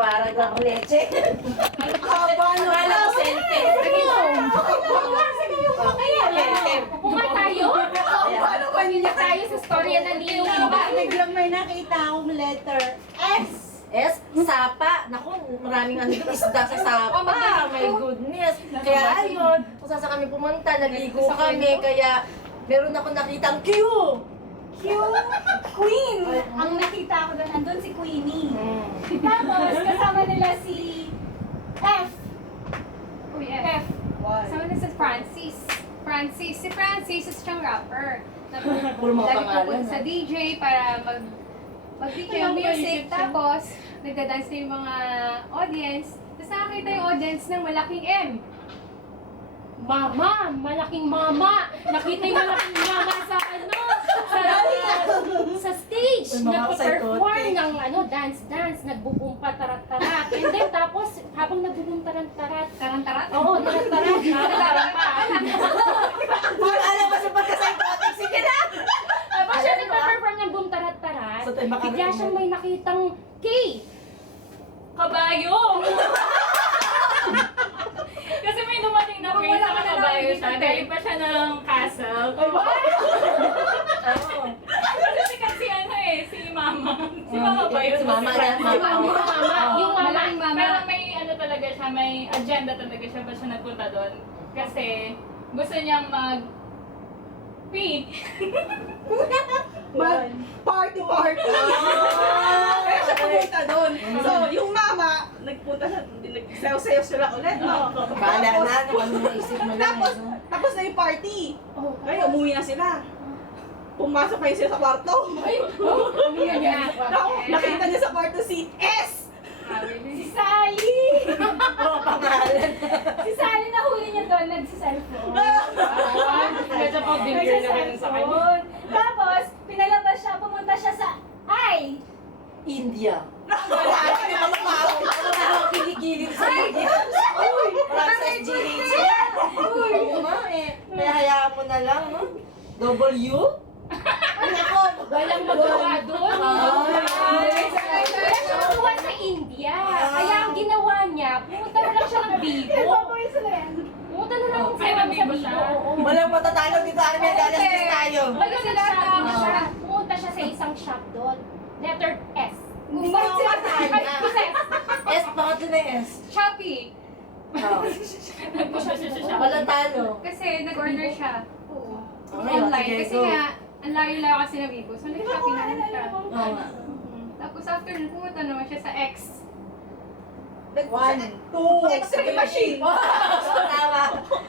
Para lang ang leche. Haba no. Wala ko sentence. Kuha tayo? Paano kanina Tayo sa storya na Leo. Biglang may nakita akong letter S. S, sapa. Naku, maraming ano doon, isda sa sapa. My goodness. Kaya ayun, kung saan saan kami pumunta, naligo kami, kaya meron ako nakitang Q. Q. Queen. Ang nakita ko doon, andun si Queenie. Hmm. Tapos kasama nila si F. Uy, F. Why? Sama na si Francis. Si Francis is siyang rapper. Puro mga Lagi pangalan, pupunta sa ha? DJ para mag-DJ ng music. Tapos, nagda-dance na yung mga audience. Tapos nakakita yung audience ng malaking M. Mama! Malaking mama! Nakita yung malaking mama sa sa stage. May mga Nagpa-perform psychotic. ng dance, nagbubumpa tarat-tarat. And then tapos, habang nagbubumpa tarat-tarat. Tarat-tarat? Oo, tarat-tarat. Tarat-tarat pa. Alam mo sa pagka-psychotic, sige na! Tapos siya nagpa-perform ng boom tarat-tarat. So, tayo makarinig Bigla siyang mo. may nakitang K. Kabayo! Kasi may dumating na face na kabayo siya. Galing pa siya ng castle. Oo. Kasi sikat si si Mama. Si Mama ba yun? Si Mama na, Yung mama. Yung malaking mama. Pero may ano talaga siya, may agenda talaga siya ba siya nagpunta doon. Kasi gusto niyang pee. Party. Kaya siya pumunta doon. So, yung mama, nagpunta siya, nagsayaw-sayaw sila ulit. No? Bahala na, ano naisip mo lang. Tapos, eh, no? tapos na yung party. Oh, Kaya umuwi na sila. Pumasok kayo sila sa kwarto. umiyan niya. Nakita niya sa kwarto si S. Si Sally. Oo, pangalan. Si Sally nahuli niya doon, nagsiselfone. Medyo pang dinner na rin sa kanya. Nagsiselfone. Tapos, pinalabas siya, pumunta siya sa I. India. Wala Ano kinikilip sa India? Parang sa SGH. Oo nga eh. Kaya hayaan mo na lang, no? W? Ay, ako. Walang magawa doon. Ay. Wala siyang kuha sa India. Kaya ang ginawa niya, pumunta na lang siya ng Bigo. Pumunta na lang Ay, sa Bigo Bigo. siya? Oo. Walang matatalo dito, Armin. Galastis tayo. Mag-shopping na siya. Pumunta siya sa isang shop doon. Letter S. S, pangatlo na yung S. Shopee. Oh. Nagpunta siya sa shop. Walang talo. Kasi nag-order siya. Oo. Okay, Online. sige, Kasi go. nga, ang layo-layo kasi na Bigo. So, nag-shopping na lang siya. Oo nga. Tapos after nun, pumunta naman siya sa X. X-ray machine. Tama.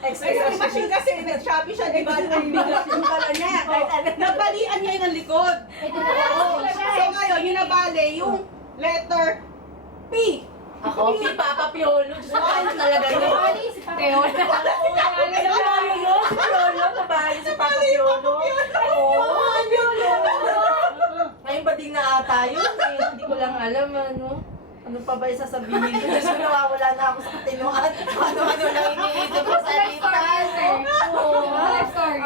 X-ray machine kasi nag-shopee siya, di ba? Yung pala niya. Nabalian niya yung likod. So ngayon, yung nabali, yung letter P. Ako, Papa Piolo. Diyos ko, ano talaga yun? Bali, si Teo. Nabali yun, si Piolo. Nabali si Papa Piolo. Oo. Ngayon ba din na ata yun eh? Hindi ko lang alam, ano? Ano pa ba yung sasabihin ko? Diyos ko, nawawala na ako sa katinuan. Ano-ano lang iniisip ko sa litan. Oo. Life story.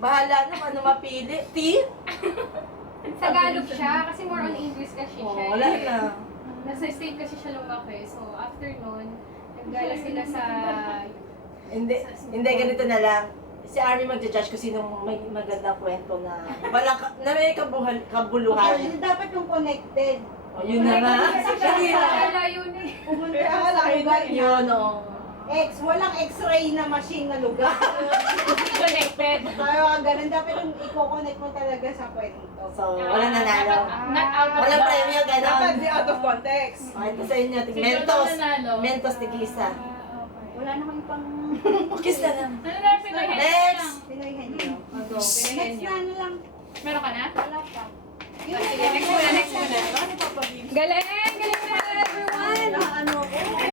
Bahala na kung ano mapili. T? Tagalog siya, kasi more on English kasi Oo, siya. wala na. Nasa state kasi siya lumaki. So, after nun, naggala sila sa... Hindi, ganito na lang. Si Army magja-judge kung sinong may magandang kwento na may kabuluhan. Dapat yung connected. O, yun na nga. Sige na. Layo na eh. Pumunta Kaya siya wala, sa lugar iba niya. Yun, o. Walang x-ray na machine na lugar. Connected. Kaya ganun, dapat yung i-connect mo talaga sa kwento. So, walang nanalo. Not out of Walang the- premyo, Dapat gano'n. di out of context. Okay, ito sa inyo. Sino Mentos. daw nanalo? Mentos, tigisa. Wala na kami pang Kiss na lang. Ano na, Pinoy Head Next! lang. Pinoy henyo. Ano? Next na ano lang. Meron ka na? Wala pa. Yun, Sige, next muna, next muna. Galing! Galing na everyone! ano ko.